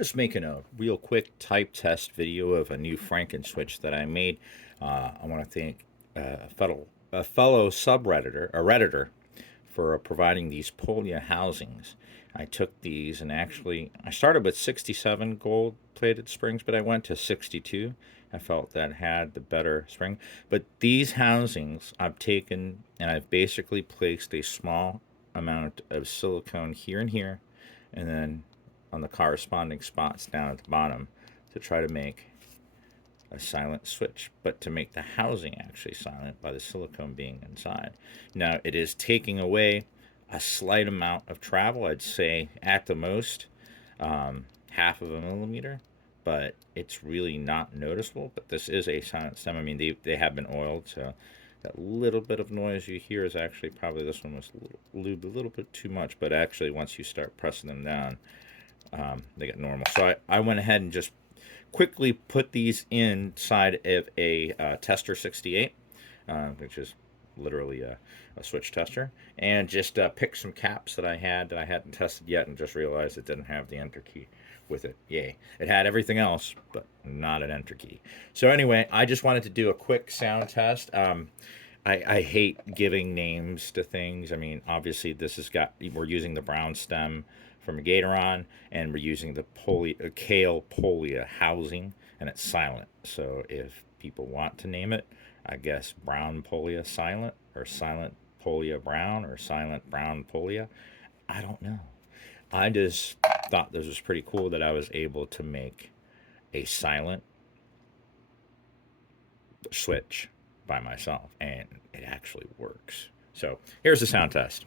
Just making a real quick type test video of a new Franken switch that I made. I want to thank a fellow subredditor, a redditor, for providing these Polia housings. I took these and actually I started with 67 gold plated springs, but I went to 62. I felt that had the better spring. But these housings I've taken and I've basically placed a small amount of silicone here and here, and then on the corresponding spots down at the bottom to try to make a silent switch, but to make the housing actually silent by the silicone being inside. Now, it is taking away a slight amount of travel, I'd say at the most half of a millimeter, but it's really not noticeable. But this is a silent stem. I mean, they have been oiled, so that little bit of noise you hear is actually probably this one was lubed a little bit too much, but actually once you start pressing them down, they get normal. So I went ahead and just quickly put these inside of a tester 68, which is literally a switch tester, and just picked some caps that I hadn't tested yet, and just realized it didn't have the enter key with it. Yay. It had everything else, but not an enter key. So anyway, I just wanted to do a quick sound test. I hate giving names to things. I mean, obviously we're using the brown stem from a Gatoron, and we're using the Kale Polia housing, and it's silent. So if people want to name it, I guess Brown Polia silent, or silent Polia brown, or silent Brown Polia. I don't know. I just thought this was pretty cool that I was able to make a silent switch by myself, and it actually works. So here's the sound test.